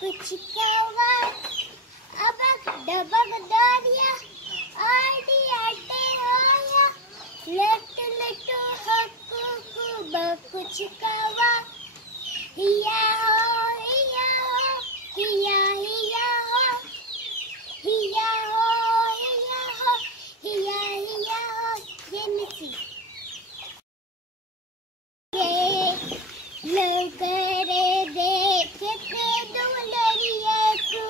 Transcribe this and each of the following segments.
कुछ कवा अबक डबक दारिया आडी आटे होया लट लटो हक्कू कुछ कवा हिया हो हिया हो हिया हिया हो हिया हो हिया हो हिया हिया हो ये मिसी लोग रे देखते दुलरिया को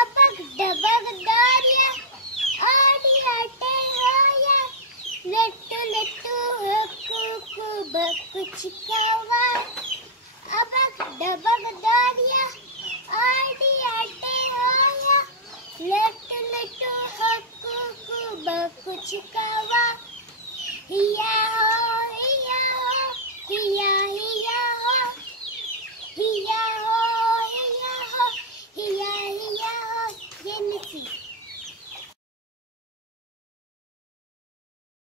अबक डबक दारिया आड़ी आटे होया लट्टू लट्टू हक्कू कुछ कवा अबक डबक दारिया आड़ी आटे होया लट्टू लट्टू हक्कू कुछ कवा हिया हो हिया हो हिया